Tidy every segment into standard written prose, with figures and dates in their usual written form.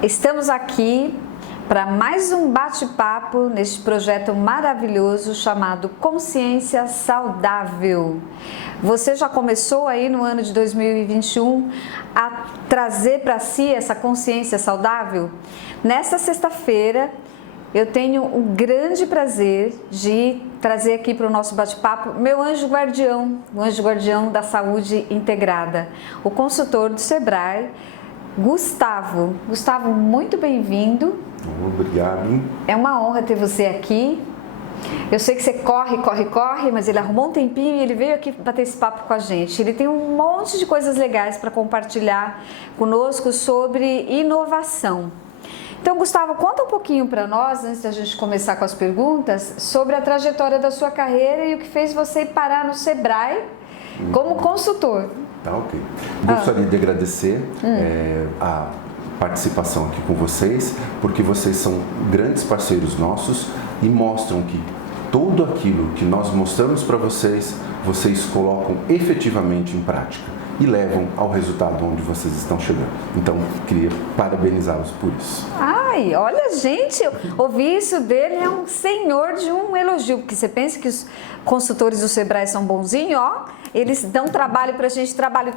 Estamos aqui para mais um bate-papo neste projeto maravilhoso chamado Consciência Saudável. Você já começou aí no ano de 2021 a trazer para si essa consciência saudável? Nesta sexta-feira, eu tenho o grande prazer de trazer aqui para o nosso bate-papo meu anjo guardião, o anjo guardião da saúde integrada, o consultor do Sebrae, Gustavo. Gustavo, muito bem-vindo. Obrigado. É uma honra ter você aqui. Eu sei que você corre, mas ele arrumou um tempinho e ele veio aqui bater esse papo com a gente. Ele tem um monte de coisas legais para compartilhar conosco sobre inovação. Então, Gustavo, conta um pouquinho para nós, antes da gente começar com as perguntas, sobre a trajetória da sua carreira e o que fez você parar no Sebrae como consultor. Tá, ok. Gostaria de agradecer a participação aqui com vocês, porque vocês são grandes parceiros nossos e mostram que tudo aquilo que nós mostramos para vocês, vocês colocam efetivamente em prática e levam ao resultado onde vocês estão chegando. Então, queria parabenizá-los por isso. Ai, olha, gente, ouvir isso dele é um senhor de um elogio, porque você pensa que os consultores do Sebrae são bonzinhos, ó, eles dão trabalho pra gente, trabalho.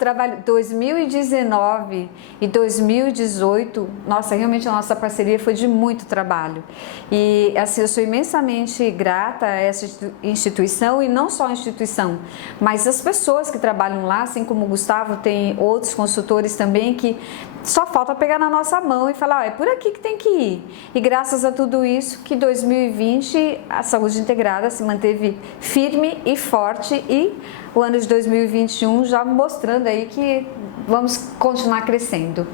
2019 e 2018, nossa, realmente a nossa parceria foi de muito trabalho. E assim, eu sou imensamente grata a essa instituição, e não só a instituição, mas as pessoas que trabalham lá, assim como o Gustavo, tem outros consultores também que só falta pegar na nossa mão e falar, ó, é por aqui que tem que ir. E graças a tudo isso que 2020 a saúde integrada se manteve firme e forte, e o ano de 2021 já mostrando aí que vamos continuar crescendo.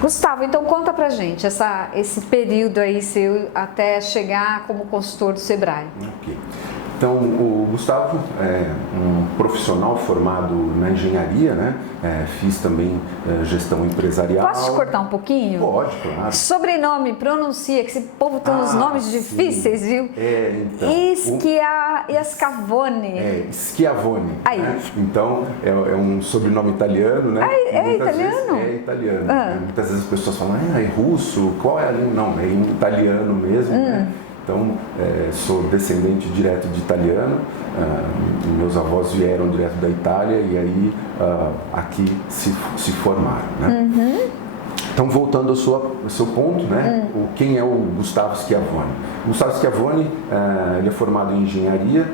Gustavo, então conta pra gente esse período aí seu até chegar como consultor do Sebrae. Ok. Então, o Gustavo é um profissional formado na engenharia, né? Fiz também gestão empresarial. Posso te cortar um pouquinho? Pode, claro. Sobrenome, pronuncia, que esse povo tem uns nomes difíceis, viu? Então. Schiavone. Schiavone. Aí. Né? Então, é um sobrenome italiano, né? É italiano? É italiano. Muitas vezes as pessoas falam, é russo, qual é a língua? Não, é em italiano mesmo, né? Então, sou descendente direto de italiano, meus avós vieram direto da Itália e aí aqui se formaram, né? Então, voltando ao seu ponto, né? Quem é o Gustavo Schiavone? O Gustavo Schiavone, ele é formado em engenharia,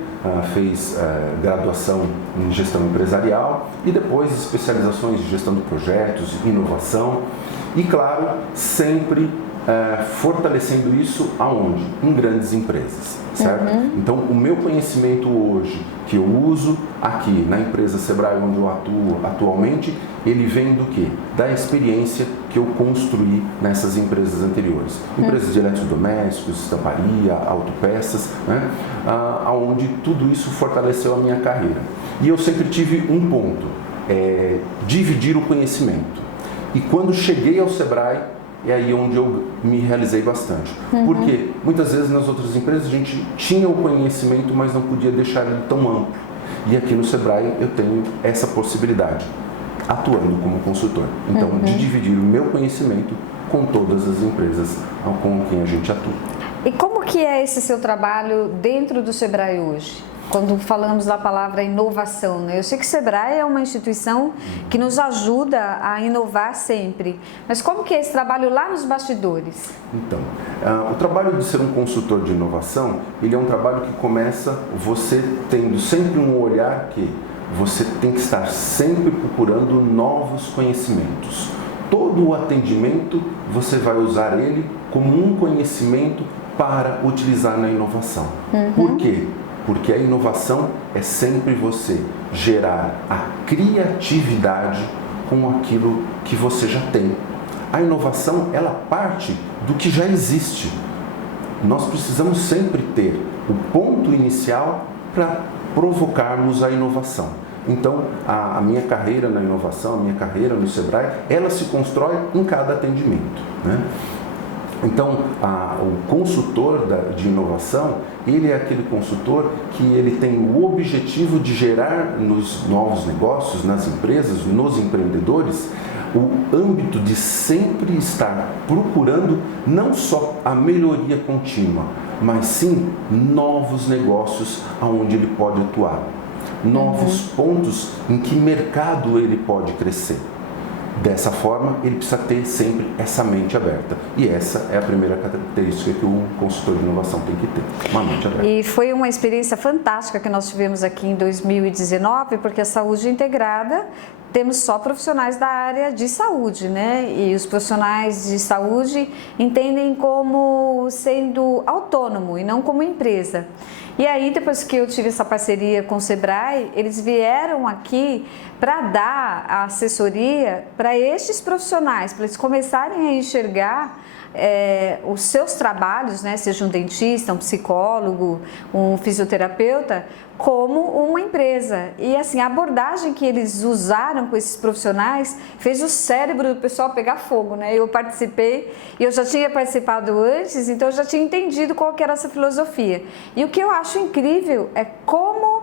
fez graduação em gestão empresarial e depois especializações em gestão de projetos, inovação e, claro, sempre fortalecendo isso aonde? Em grandes empresas, certo? Então, o meu conhecimento hoje, que eu uso aqui na empresa Sebrae, onde eu atuo atualmente, ele vem do quê? Da experiência que eu construí nessas empresas anteriores. Empresas de eletrodomésticos, estamparia, autopeças, né? Onde tudo isso fortaleceu a minha carreira. E eu sempre tive um ponto, dividir o conhecimento. E quando cheguei ao Sebrae, é aí onde eu me realizei bastante. Porque muitas vezes nas outras empresas a gente tinha o conhecimento, mas não podia deixar ele tão amplo. E aqui no Sebrae eu tenho essa possibilidade, atuando como consultor. Então, de dividir o meu conhecimento com todas as empresas com quem a gente atua. E como que é esse seu trabalho dentro do Sebrae hoje? Quando falamos da palavra inovação, né? Eu sei que o Sebrae é uma instituição que nos ajuda a inovar sempre, mas como que é esse trabalho lá nos bastidores? Então, o trabalho de ser um consultor de inovação, ele é um trabalho que começa você tendo sempre um olhar que você tem que estar sempre procurando novos conhecimentos. Todo o atendimento, você vai usar ele como um conhecimento para utilizar na inovação. Por quê? Porque a inovação é sempre você gerar a criatividade com aquilo que você já tem. A inovação, ela parte do que já existe. Nós precisamos sempre ter o ponto inicial para provocarmos a inovação. Então, a minha carreira na inovação, a minha carreira no Sebrae, ela se constrói em cada atendimento, né? Então, o consultor de inovação, ele é aquele consultor que ele tem o objetivo de gerar nos novos negócios, nas empresas, nos empreendedores, o âmbito de sempre estar procurando não só a melhoria contínua, mas sim novos negócios aonde ele pode atuar, novos pontos em que mercado ele pode crescer. Dessa forma, ele precisa ter sempre essa mente aberta. E essa é a primeira característica que o consultor de inovação tem que ter, uma mente aberta. E foi uma experiência fantástica que nós tivemos aqui em 2019, porque a saúde integrada, temos só profissionais da área de saúde, né? E os profissionais de saúde entendem como sendo autônomo e não como empresa. E aí, depois que eu tive essa parceria com o Sebrae, eles vieram aqui para dar a assessoria para estes profissionais, para eles começarem a enxergar os seus trabalhos, né, seja um dentista, um psicólogo, um fisioterapeuta, como uma empresa. E assim, a abordagem que eles usaram com esses profissionais fez o cérebro do pessoal pegar fogo, né? Eu participei, e eu já tinha participado antes, então eu já tinha entendido qual que era essa filosofia. E o que eu acho incrível é como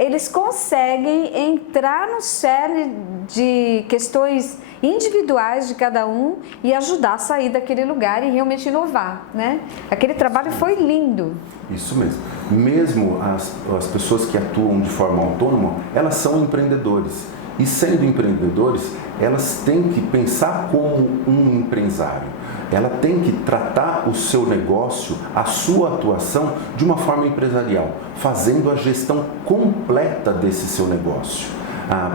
eles conseguem entrar no cerne de questões individuais de cada um e ajudar a sair daquele lugar e realmente inovar, né? Aquele trabalho foi lindo. Isso mesmo. Mesmo as pessoas que atuam de forma autônoma, elas são empreendedores. E sendo empreendedores, elas têm que pensar como um empresário. Ela tem que tratar o seu negócio, a sua atuação de uma forma empresarial, fazendo a gestão completa desse seu negócio.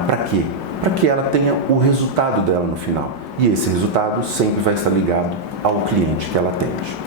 Para quê? Para que ela tenha o resultado dela no final. E esse resultado sempre vai estar ligado ao cliente que ela atende.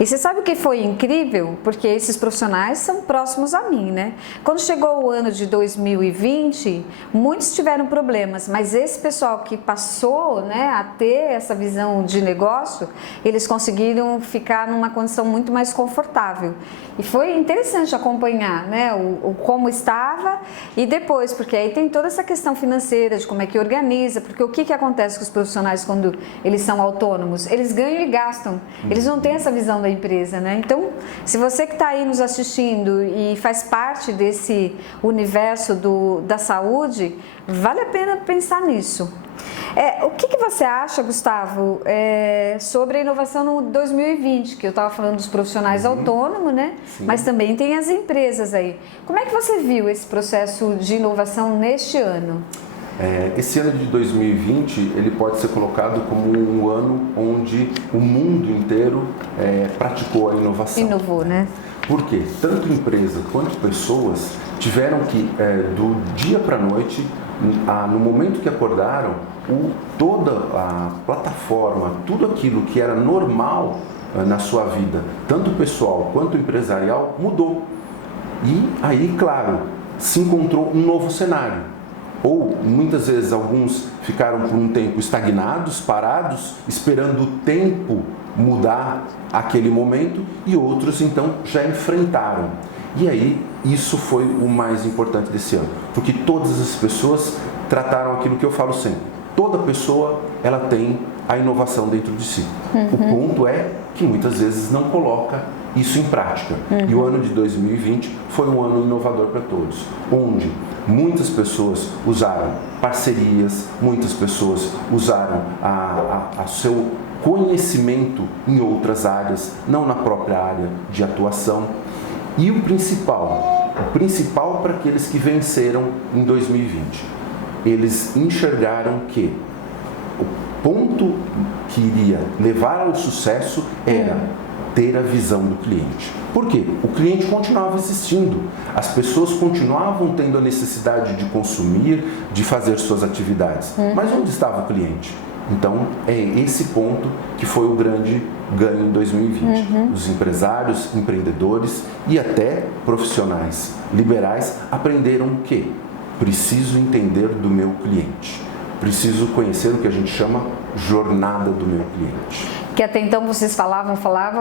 E você sabe o que foi incrível? Porque esses profissionais são próximos a mim, né? Quando chegou o ano de 2020, muitos tiveram problemas, mas esse pessoal que passou, né, a ter essa visão de negócio, eles conseguiram ficar numa condição muito mais confortável. E foi interessante acompanhar, né, o como estava e depois, porque aí tem toda essa questão financeira de como é que organiza, porque o que acontece com os profissionais quando eles são autônomos? Eles ganham e gastam, eles não têm essa visão da empresa, né? Então, se você que está aí nos assistindo e faz parte desse universo da saúde, vale a pena pensar nisso. O que você acha, Gustavo, sobre a inovação no 2020, que eu estava falando dos profissionais autônomos, né? Sim. Mas também tem as empresas aí. Como é que você viu esse processo de inovação neste ano? Esse ano de 2020, ele pode ser colocado como um ano onde o mundo inteiro praticou a inovação. Inovou, né? Por quê? Tanto empresas quanto pessoas tiveram que, do dia para a noite, no momento que acordaram, toda a plataforma, tudo aquilo que era normal na sua vida, tanto pessoal quanto empresarial, mudou. E aí, claro, se encontrou um novo cenário. Ou, muitas vezes, alguns ficaram por um tempo estagnados, parados, esperando o tempo mudar aquele momento, e outros, então, já enfrentaram. E aí, isso foi o mais importante desse ano, porque todas as pessoas trataram aquilo que eu falo sempre. Toda pessoa, ela tem a inovação dentro de si. O ponto é que muitas vezes não coloca isso em prática. E o ano de 2020 foi um ano inovador para todos, onde muitas pessoas usaram parcerias, muitas pessoas usaram a seu conhecimento em outras áreas, não na própria área de atuação. E o principal para aqueles que venceram em 2020, eles enxergaram que o ponto que iria levar ao sucesso era ter a visão do cliente. Por quê? O cliente continuava existindo, as pessoas continuavam tendo a necessidade de consumir, de fazer suas atividades, mas onde estava o cliente? Então, é esse ponto que foi o grande ganho em 2020. Os empresários, empreendedores e até profissionais liberais aprenderam o quê? Preciso entender do meu cliente. Preciso conhecer o que a gente chama jornada do meu cliente. Que até então vocês falavam,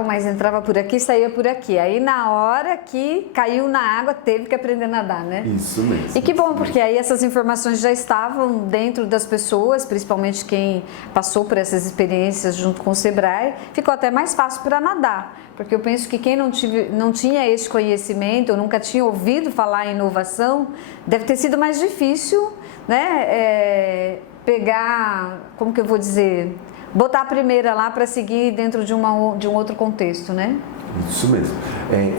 mas entrava por aqui e saía por aqui. Aí na hora que caiu na água, teve que aprender a nadar, né? Isso mesmo. E que bom, porque aí essas informações já estavam dentro das pessoas, principalmente quem passou por essas experiências junto com o Sebrae, ficou até mais fácil para nadar. Porque eu penso que quem não tinha esse conhecimento, ou nunca tinha ouvido falar em inovação, deve ter sido mais difícil, né? pegar, como que eu vou dizer, botar a primeira lá para seguir dentro de um outro contexto, né? Isso mesmo.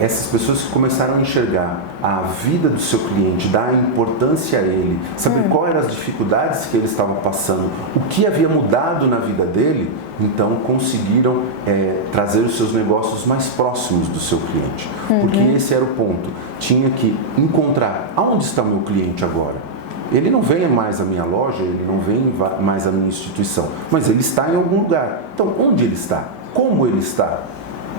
Essas pessoas que começaram a enxergar a vida do seu cliente, dar importância a ele, saber quais eram as dificuldades que ele estava passando, o que havia mudado na vida dele, então conseguiram trazer os seus negócios mais próximos do seu cliente. Porque esse era o ponto. Tinha que encontrar aonde está o meu cliente agora. Ele não vem mais à minha loja, ele não vem mais à minha instituição, mas ele está em algum lugar. Então, onde ele está? Como ele está?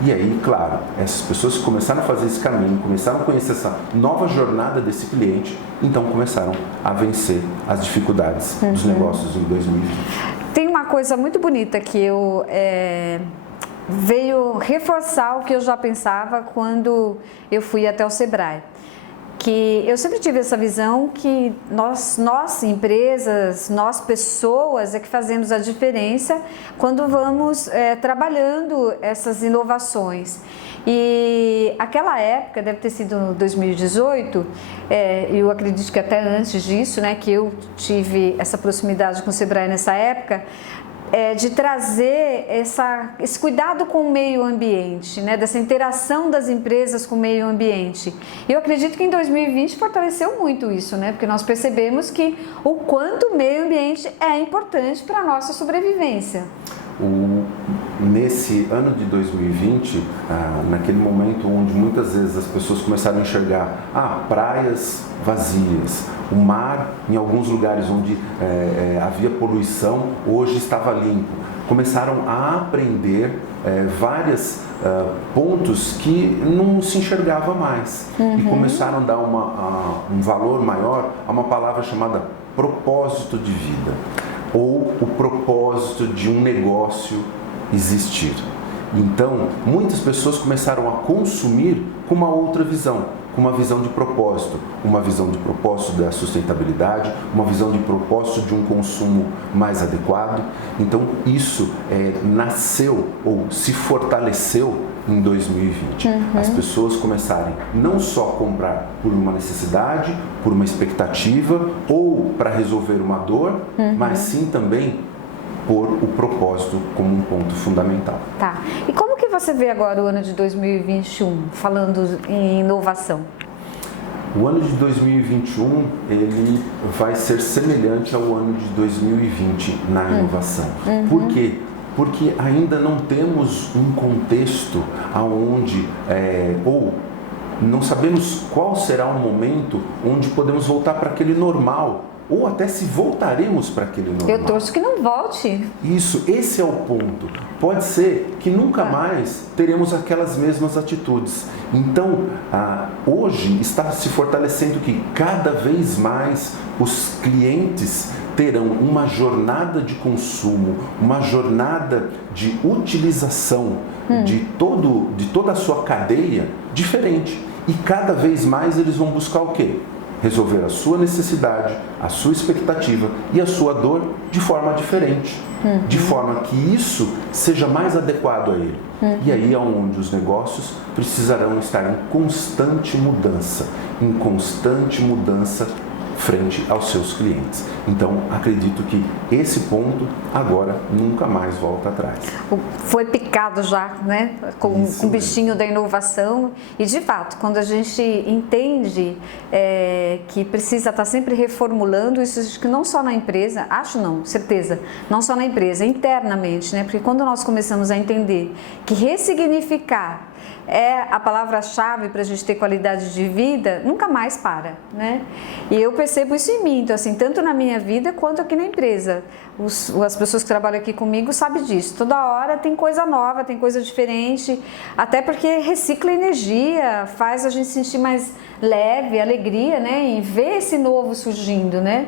E aí, claro, essas pessoas que começaram a fazer esse caminho, começaram a conhecer essa nova jornada desse cliente, então começaram a vencer as dificuldades dos negócios em 2020. Tem uma coisa muito bonita que eu veio reforçar o que eu já pensava quando eu fui até o Sebrae. Que eu sempre tive essa visão que nós empresas, nós pessoas é que fazemos a diferença quando vamos trabalhando essas inovações. E aquela época, deve ter sido 2018, eu acredito que até antes disso, né, que eu tive essa proximidade com o Sebrae nessa época, de trazer esse cuidado com o meio ambiente, né? Dessa interação das empresas com o meio ambiente. Eu acredito que em 2020 fortaleceu muito isso, né? Porque nós percebemos que o quanto o meio ambiente é importante para a nossa sobrevivência. Nesse ano de 2020, naquele momento onde muitas vezes as pessoas começaram a enxergar praias vazias, o mar em alguns lugares onde havia poluição, hoje estava limpo. Começaram a aprender vários pontos que não se enxergava mais e começaram a dar um valor maior a uma palavra chamada propósito de vida, ou o propósito de um negócio existir. Então, muitas pessoas começaram a consumir com uma outra visão, com uma visão de propósito da sustentabilidade, uma visão de propósito de um consumo mais adequado. Então, isso nasceu ou se fortaleceu em 2020. As pessoas começarem não só a comprar por uma necessidade, por uma expectativa ou para resolver uma dor, mas sim também por o propósito como um ponto fundamental. Tá. E como que você vê agora o ano de 2021, falando em inovação? O ano de 2021, ele vai ser semelhante ao ano de 2020 na inovação. Por quê? Porque ainda não temos um contexto onde, ou não sabemos qual será o momento onde podemos voltar para aquele normal, ou até se voltaremos para aquele normal. Eu torço que não volte. Isso, esse é o ponto. Pode ser que nunca mais teremos aquelas mesmas atitudes. Então, hoje está se fortalecendo que cada vez mais os clientes terão uma jornada de consumo, uma jornada de utilização de toda a sua cadeia diferente. E cada vez mais eles vão buscar o quê? Resolver a sua necessidade, a sua expectativa e a sua dor de forma diferente, de forma que isso seja mais adequado a ele. E aí é onde os negócios precisarão estar em constante mudança frente aos seus clientes. Então, acredito que esse ponto agora nunca mais volta atrás. Foi picado já, né? Com o bichinho da inovação. E, de fato, quando a gente entende que precisa estar sempre reformulando isso, acho que não só na empresa, certeza, não só na empresa, internamente, né? Porque quando nós começamos a entender que ressignificar é a palavra-chave para a gente ter qualidade de vida, nunca mais para, né? E eu percebo isso em mim, então assim, tanto na minha vida quanto aqui na empresa. As pessoas que trabalham aqui comigo sabem disso. Toda hora tem coisa nova, tem coisa diferente, até porque recicla energia, faz a gente sentir mais leve, alegria, né? Em ver esse novo surgindo, né?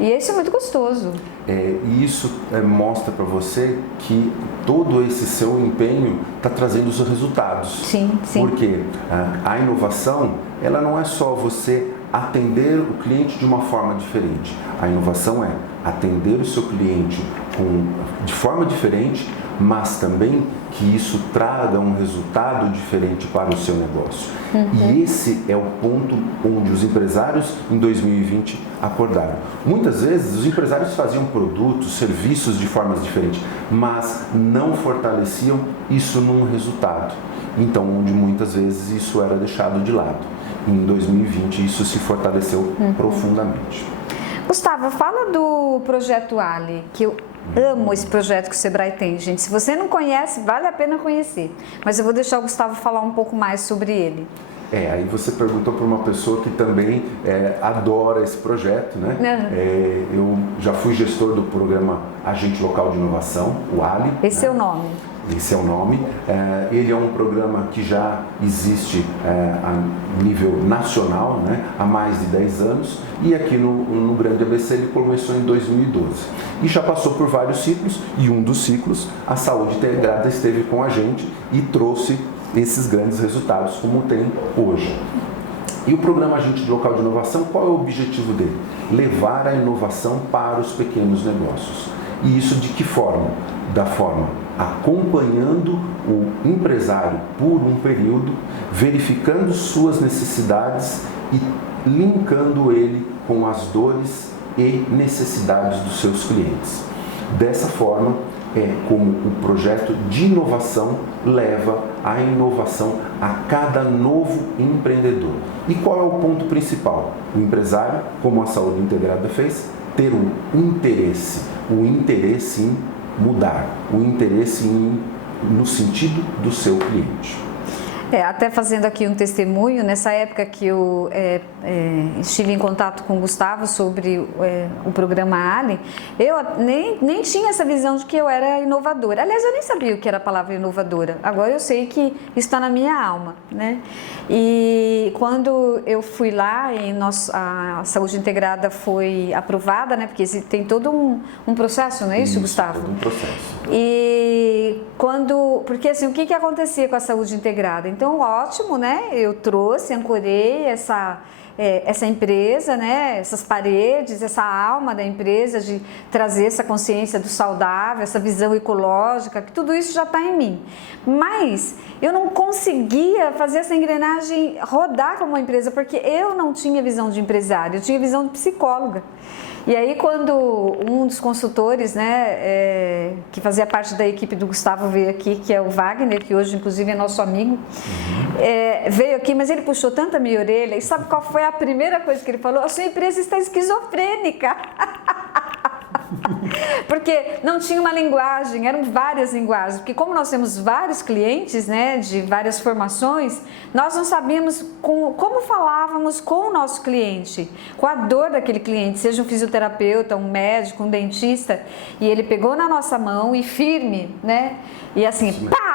E isso é muito gostoso. E isso mostra para você que todo esse seu empenho está trazendo os resultados. Sim, sim. Porque a inovação, ela não é só você atender o cliente de uma forma diferente. A inovação é atender o seu cliente de forma diferente, mas também que isso traga um resultado diferente para o seu negócio. E esse é o ponto onde os empresários em 2020 acordaram. Muitas vezes os empresários faziam produtos, serviços de formas diferentes, mas não fortaleciam isso num resultado. Então, onde muitas vezes isso era deixado de lado. Em 2020 isso se fortaleceu profundamente. Gustavo, fala do Projeto Ali, que eu amo esse projeto que o Sebrae tem, gente. Se você não conhece, vale a pena conhecer. Mas eu vou deixar o Gustavo falar um pouco mais sobre ele. Aí você perguntou para uma pessoa que também adora esse projeto, né? Eu já fui gestor do programa Agente Local de Inovação, o Ali. Esse é o nome. Esse é o nome. Ele é um programa que já existe a nível nacional, né, há mais de 10 anos, e aqui no Grande ABC ele começou em 2012. E já passou por vários ciclos, e um dos ciclos, a Saúde Integrada esteve com a gente e trouxe esses grandes resultados como tem hoje. E o programa Agente Local de Inovação, qual é o objetivo dele? Levar a inovação para os pequenos negócios. E isso de que forma? Da forma acompanhando o empresário por um período, verificando suas necessidades e linkando ele com as dores e necessidades dos seus clientes. Dessa forma, é como o projeto de inovação leva a inovação a cada novo empreendedor. E qual é o ponto principal? O empresário, como a Saúde Integrada fez, ter um interesse, o interesse em mudar, o interesse no sentido do seu cliente. Até fazendo aqui um testemunho, nessa época que eu estive em contato com o Gustavo sobre o programa Ali, eu nem tinha essa visão de que eu era inovadora. Aliás, eu nem sabia o que era a palavra inovadora. Agora eu sei que está na minha alma, né? E quando eu fui lá e a Saúde Integrada foi aprovada, né? Porque tem todo um processo, não é isso, Gustavo? Todo um processo. E porque assim, o que acontecia com a Saúde Integrada? Então, ótimo, né? Eu trouxe, ancorei essa empresa, né? Essas paredes, essa alma da empresa de trazer essa consciência do saudável, essa visão ecológica, que tudo isso já está em mim. Mas eu não conseguia fazer essa engrenagem rodar como uma empresa, porque eu não tinha visão de empresário, eu tinha visão de psicóloga. E aí, quando um dos consultores, né, que fazia parte da equipe do Gustavo veio aqui, que é o Wagner, que hoje inclusive é nosso amigo, veio aqui, mas ele puxou tanto a minha orelha, e sabe qual foi a primeira coisa que ele falou? A sua empresa está esquizofrênica. Porque não tinha uma linguagem, eram várias linguagens, porque como nós temos vários clientes, né, de várias formações, nós não sabíamos como falávamos com o nosso cliente, com a dor daquele cliente, seja um fisioterapeuta, um médico, um dentista, e ele pegou na nossa mão e firme, né, e assim, pá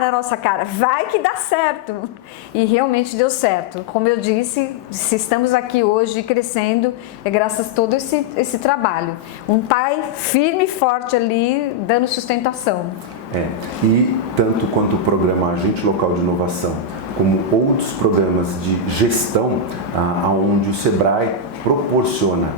na nossa cara, vai que dá certo. E realmente deu certo. Como eu disse, se estamos aqui hoje crescendo, é graças a todo esse trabalho. Um pai firme e forte ali, dando sustentação. E tanto quanto o programa Agente Local de Inovação, como outros programas de gestão, onde o Sebrae proporciona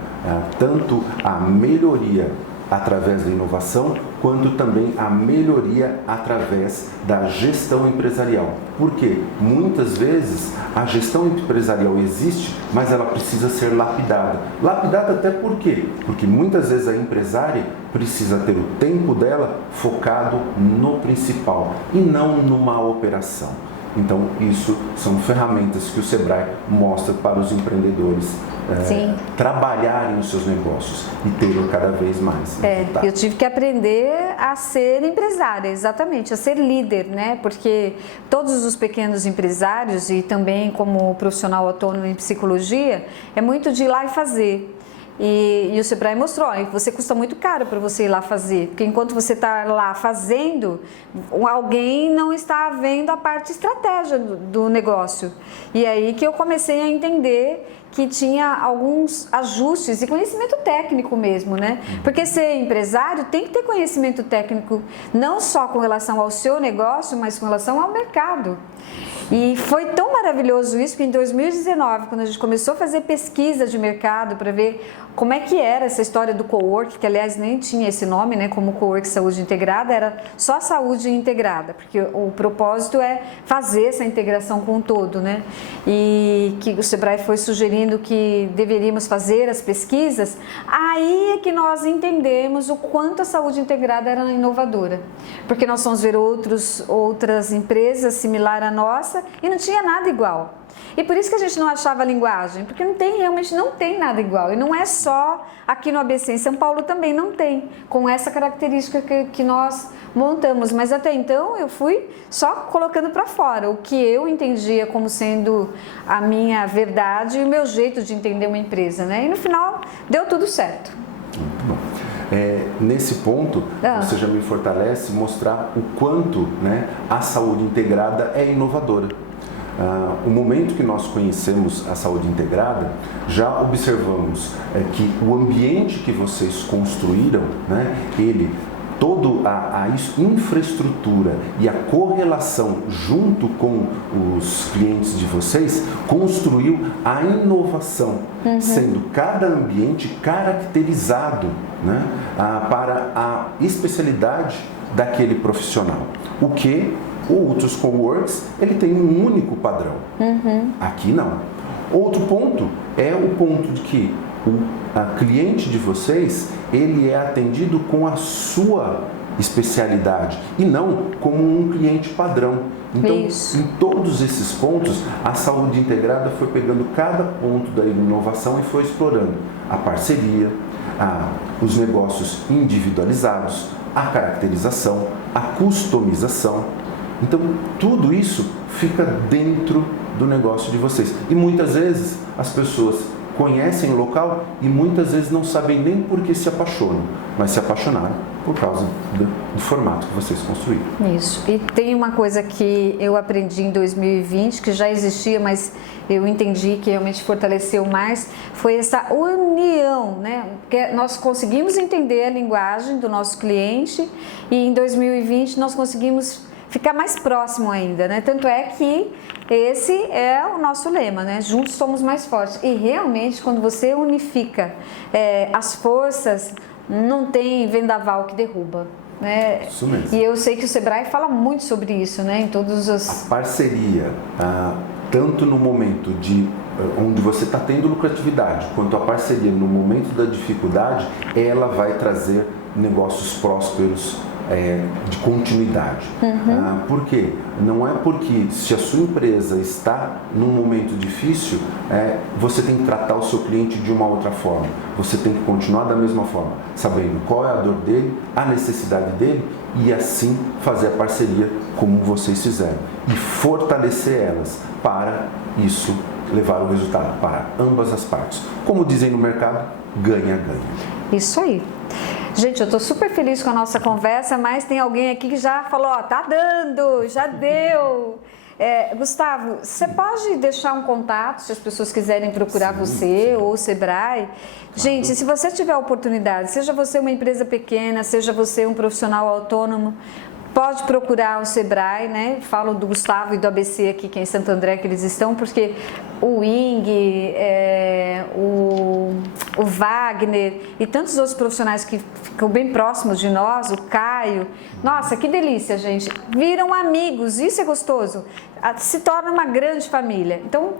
tanto a melhoria através da inovação, quanto também a melhoria através da gestão empresarial. Porque muitas vezes a gestão empresarial existe, mas ela precisa ser lapidada. Lapidada até por quê? Porque muitas vezes a empresária precisa ter o tempo dela focado no principal e não numa operação. Então, isso são ferramentas que o Sebrae mostra para os empreendedores trabalharem os seus negócios e terem cada vez mais resultado. Eu tive que aprender a ser empresária, exatamente, a ser líder, né? Porque todos os pequenos empresários e também como profissional autônomo em psicologia, é muito de ir lá e fazer. E o Sebrae mostrou, você custa muito caro para você ir lá fazer, porque enquanto você está lá fazendo, alguém não está vendo a parte estratégia do negócio. E aí que eu comecei a entender que tinha alguns ajustes e conhecimento técnico mesmo, né? Porque ser empresário tem que ter conhecimento técnico, não só com relação ao seu negócio, mas com relação ao mercado. E foi tão maravilhoso isso que em 2019, quando a gente começou a fazer pesquisa de mercado para ver como é que era essa história do cowork, que aliás nem tinha esse nome, né, como cowork saúde integrada, era só saúde integrada, porque o propósito é fazer essa integração com o todo, né? E que o Sebrae foi sugerindo que deveríamos fazer as pesquisas, aí é que nós entendemos o quanto a saúde integrada era inovadora, porque nós fomos ver outras empresas similares à nossa e não tinha nada igual. E por isso que a gente não achava a linguagem, porque realmente não tem nada igual. E não é só aqui no ABC, em São Paulo também não tem, com essa característica que nós montamos. Mas até então eu fui só colocando para fora o que eu entendia como sendo a minha verdade e o meu jeito de entender uma empresa, né? E no final deu tudo certo. Muito bom. Nesse ponto, você já me fortalece mostrar o quanto, né, a saúde integrada é inovadora. O momento que nós conhecemos a saúde integrada, já observamos que o ambiente que vocês construíram, né, toda a infraestrutura e a correlação junto com os clientes de vocês construiu a inovação, sendo cada ambiente caracterizado, né, para a especialidade daquele profissional. O que outros coworks, ele tem um único padrão. Aqui não. Outro ponto é o ponto de que o cliente de vocês, ele é atendido com a sua especialidade e não como um cliente padrão. Então, em todos esses pontos, a saúde integrada foi pegando cada ponto da inovação e foi explorando a parceria, os negócios individualizados, a caracterização, a customização. Então, tudo isso fica dentro do negócio de vocês. E muitas vezes as pessoas conhecem o local e muitas vezes não sabem nem por que se apaixonam, mas se apaixonaram por causa do formato que vocês construíram. Isso. E tem uma coisa que eu aprendi em 2020, que já existia, mas eu entendi que realmente fortaleceu mais, foi essa união, né? Porque nós conseguimos entender a linguagem do nosso cliente e em 2020 nós conseguimos ficar mais próximo ainda, né? Tanto é que esse é o nosso lema, né? Juntos somos mais fortes. E realmente, quando você unifica as forças, não tem vendaval que derruba, né? Isso mesmo. E eu sei que o Sebrae fala muito sobre isso, né? Em todos os... A parceria, tanto no momento onde você está tendo lucratividade, quanto a parceria no momento da dificuldade, ela vai trazer negócios prósperos, de continuidade. Por quê? Não é porque se a sua empresa está num momento difícil, você tem que tratar o seu cliente de uma outra forma. Você tem que continuar da mesma forma, sabendo qual é a dor dele, a necessidade dele e assim fazer a parceria como vocês fizeram e fortalecer elas para isso levar o resultado para ambas as partes. Como dizem no mercado, ganha-ganha. Isso aí. Gente, eu estou super feliz com a nossa conversa, mas tem alguém aqui que já falou, tá dando, já deu. Gustavo, você pode deixar um contato se as pessoas quiserem procurar você ou o Sebrae? Gente, se você tiver a oportunidade, seja você uma empresa pequena, seja você um profissional autônomo, pode procurar o Sebrae, né? Falo do Gustavo e do ABC aqui, que é em Santo André que eles estão, porque o Wing, o Wagner e tantos outros profissionais que ficam bem próximos de nós, o Caio. Nossa, que delícia, gente. Viram amigos, isso é gostoso. Se torna uma grande família. Então,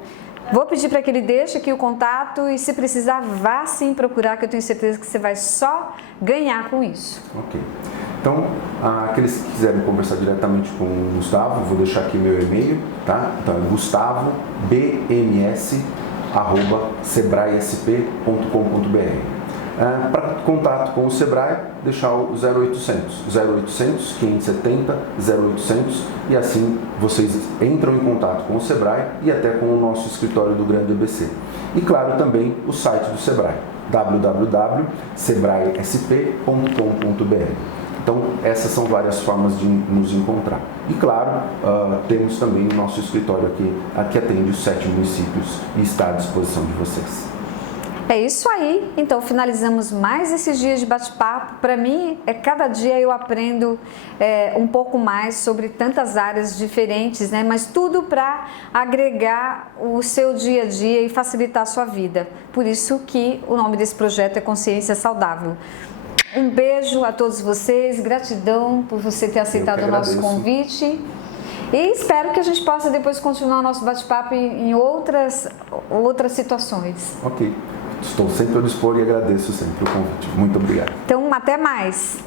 vou pedir para que ele deixe aqui o contato e se precisar, vá sim procurar, que eu tenho certeza que você vai só ganhar com isso. Ok. Então, aqueles que quiserem conversar diretamente com o Gustavo, vou deixar aqui meu e-mail, tá? Então, é gustavobms@sebraesp.com.br. Para contato com o Sebrae, deixar o 0800 570 0800 e assim vocês entram em contato com o Sebrae e até com o nosso escritório do Grande ABC. E claro, também o site do Sebrae, www.sebraesp.com.br. Então, essas são várias formas de nos encontrar. E, claro, temos também o nosso escritório aqui, que atende os 7 municípios e está à disposição de vocês. É isso aí. Então, finalizamos mais esses dias de bate-papo. Para mim, cada dia eu aprendo um pouco mais sobre tantas áreas diferentes, né? Mas tudo para agregar o seu dia a dia e facilitar a sua vida. Por isso que o nome desse projeto é Consciência Saudável. Um beijo a todos vocês, gratidão por você ter aceitado o nosso convite. E espero que a gente possa depois continuar o nosso bate-papo em outras situações. Ok. Estou sempre ao dispor e agradeço sempre o convite. Muito obrigado. Então, até mais.